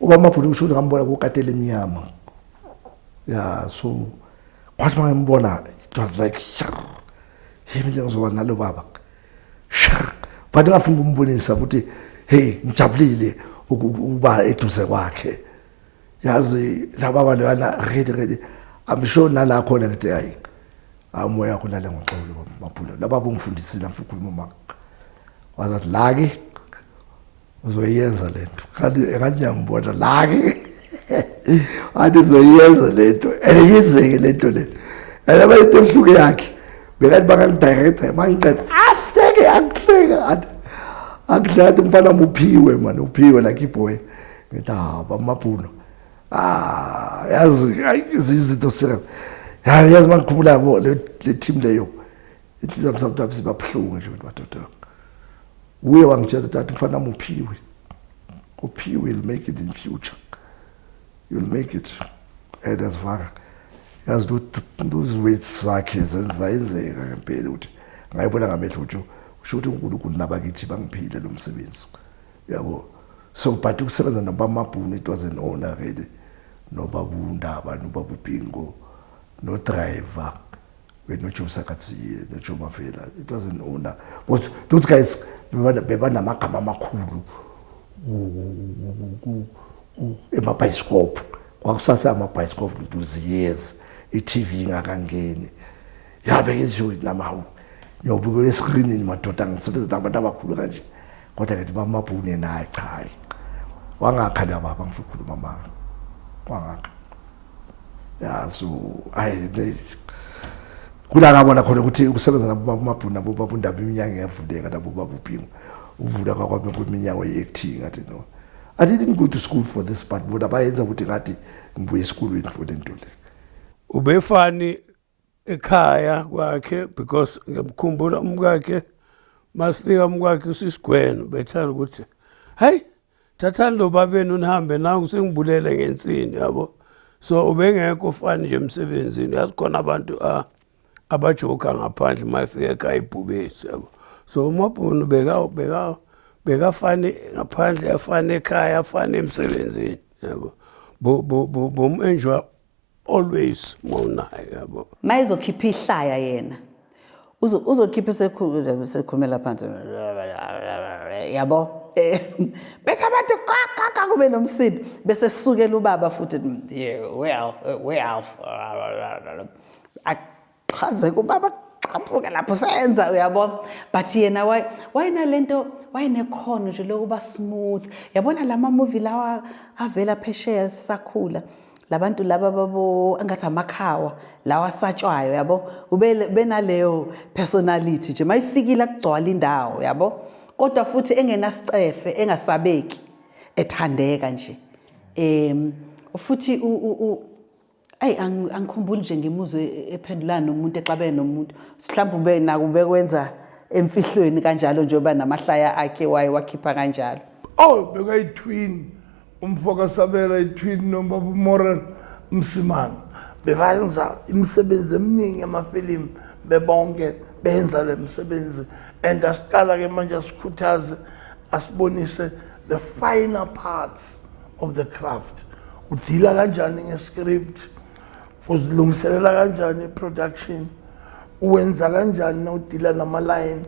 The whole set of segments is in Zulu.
ubamabhulu usho ngambona kokatela emnyama yeah so kwathi mangembona it was like yimi ngizoba nalo baba but ngafuna ukumbonisa ukuthi hey ngijabulile ukuba eduze kwakhe yazi laba balwana ready I'm sure nala khona ngithi hayi amoya yakho lale ngoxolo mabhulu laba bongifundisile mfukhuluma mama wazathi laki uzoyenza lento kanti ngiyambona laki athi uzoyenza lento eliyenzeke lento le elaba into ehluke yakhe bekathi bangangidirector mangiqeda ahleke akuhleka umfana muphiwe man uphiwe like iboy ngithi bamabhulu yazi izinto serious yazi mangikhumbula yabo le team leyo ithi sometimes sibabhlungu nje madoda uye wangitshela ukuthi mfana muphiwe uphiwe will make it in future you'll make it and as far yazi those weights zakhe zenzeka ngempela ukuthi ngayibona ngamehlo uthi usho ukuthi uNkulunkulu nabakithi bangiphile lo msebenzi yabo so but ukusebenza nabamabhunu it was an honor really nobaba uNdaba nobaba uBingo no driver no Josa Katsiye no Joe Mafela it was an honor but those guys bebanamagama amakhulu emabhayisikophu kwakusasa amabhayisikophu ntuziyeza iTV ingakangeni yabe ngizo namawu ngiyobukela escreenini madoda ngisebenza nabantu abakhulu kanje kodwa ke bamabhune naye cha wangakhala baba ngifukhuluma mama wangakha yeah so kula ngabona khona ukuthi ukusebenza nabamabhunu nabo babundaba iminyango yavuleka nabo babuphingo uvula kwakwami kweminyango yeacting ngathi no I didn't go to school for this but bona bayenza ukuthi ngathi ngibuye esikolweni for lento le ubefani ekhaya kwakhe because ngiyamkhumbula umkakhe masifika umkakhe usisigweno bethana ukuthi hey thathani lo babenu nihambe nangu sengibulele ngensini yabo so ubengekho fani nje emsebenzini yazi khona abantu abajoka ngaphandle mayifika ekhaya ibhubesi yabo so umabhunu bekafani ngaphandle afane ekhaya afane emsebenzini yabo bo enjoy always monayo yabo mayizokhipha ihlaya yena uzokhipha sekhulumela phansi yabo bese abantu kaka kube nomsidi bese sisukela ubaba futhi well aqhaze kubaba qaphuka lapho senza uyabo but yena wayinalento wayenekhono nje lokuba smooth yabona lama movie lawa avela phesheya sisakhula labantu laba babo angathi amakhawa lawa satshwayo yabo benaleyo personality nje mayifikile akugcwala indawo yabo kodwa futhi engenasicefe engasabeki ethandeka nje futhi angikhumbuli nje ngimuzwe ephendulana nomuntu exabene nomuntu mhlawumbe ube nakube kwenza emfihlweni kanjalo njengoba namahlaya akhe wakhipha kanjalo bekayitwin umfoka Sabela itwin nombaba Moran Msimanga bebayenza imisebenzi eminingi amafilimu bebonke benza le misebenzi and asiqala ke manje asikhuthaze asibonise the finer parts of the craft udila kanjani ngescript uzilungiselela kanjani iproduction uwenza kanjani nawudila nama-line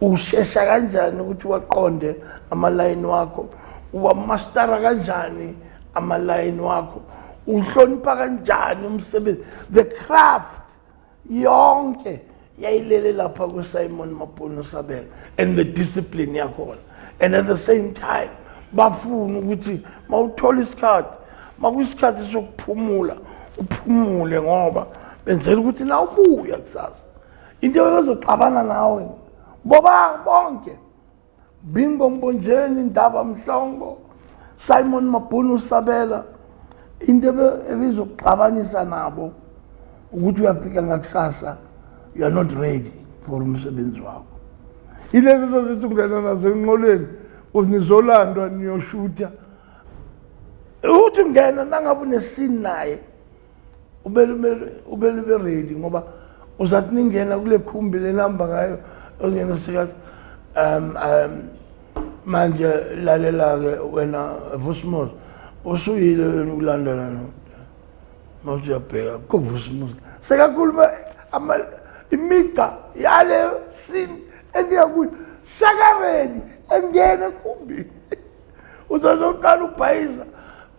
ushesha kanjani ukuthi waqonde ama-line wakho uwamastera kanjani ama-line wakho uhlonipha kanjani umsebenzi the craft yonke yayilele lapha kuSimon Mabhunu Sabela and the discipline yakhona and at the same time bafuna ukuthi mawuthola isikhathi makuyisikhathi sokuphumula uphumule ngoba benzela ukuthi la ubuya kusasa into ezoxabana nawe boba bonke Bingo Mbonjeni Ndaba Mhlongo Simon Mabhunu Sabela into ebizokuxabanisa nabo ukuthi uyafika ngakusasa you are not ready for umsebenzi wakho ilezi zazithi ungena nazo enqoleni uzinizolandwa niyoshutha uthi ngena nangabe unesini naye ubele ready ngoba uzathi ningena kule khumbi lenamba ngayo ongena sikathi manje lalela ke wena Vusmos usuyile wena ukulandana no mawuthi uyabheka kuvusimuzi sekakhuluma imiga yale scene engiyakuyo sakareni engena kumbi uzoqala ubhayiza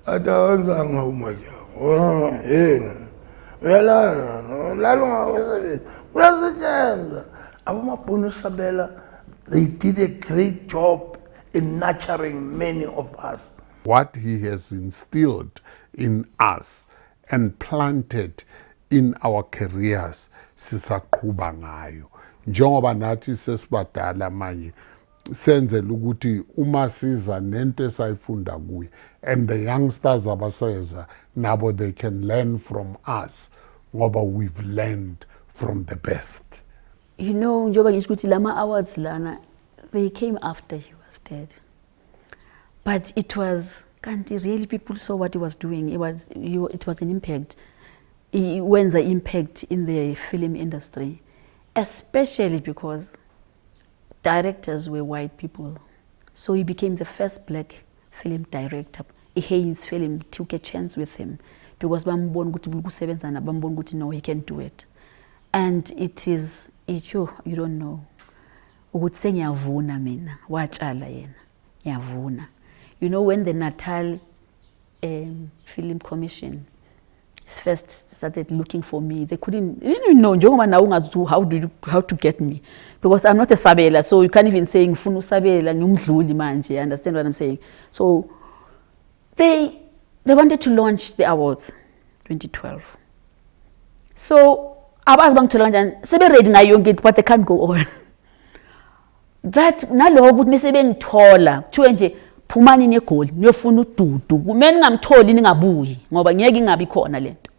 athi awenzanga homework yakho yena uyalana lalo ngawesebenzi uyasetshenzwa abamabhunu sabela they did a great job in nurturing many of us. What he has instilled in us and planted in our careers sisaqhubha ngayo njengoba nathi sesibadala manje senzela ukuthi uma siza nento esayifunda kuye and the youngsters abaseza nabo they can learn from us ngoba we've learned from the best. You know, njengoba ngisho ukuthi lama awards lana they came after he was dead. But it was, really people saw what he was doing. It was an impact. It went an impact in the film industry, especially because directors were white people. So he became the first black film director. Haynes film took a chance with him because bambona ukuthi ukusebenzana bambona ukuthi no, he can do it. And you don't know. Ukuthi sengiyavuna mina watshala yena ngiyavuna. You know, when the Natal Film Commission first started looking for me, they didn't know how to get me, because I'm not a sabela, so you can't even say ngifuna usabela ngumdluli manje. Understand what I'm saying? So they wanted to launch the awards 2012. So abazi bangithola kanjani sebe ready ngayo yonke, but they can't go on. That naloko ukuthi mase bengithola kuthiwe nje phumani negoli niyofuna ududu kumele ngingamtholi ningabuyi ngoba ngeke ingabi khona lento.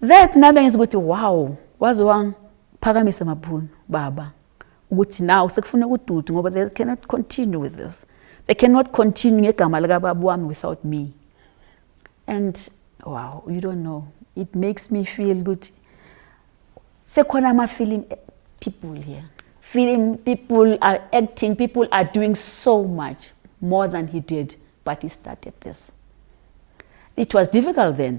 That nabe ngithi ukuthi wow, waze wangiphakamisa maphunu baba ukuthi now sekufuna ududu ngoba they cannot continue with this. They cannot continue ngegama lika baba wami without me. And wow, you don't know, it makes me feel good. Sekhona ama film people here. Film people are acting, people are doing so much more than he did, but he started this. It was difficult then.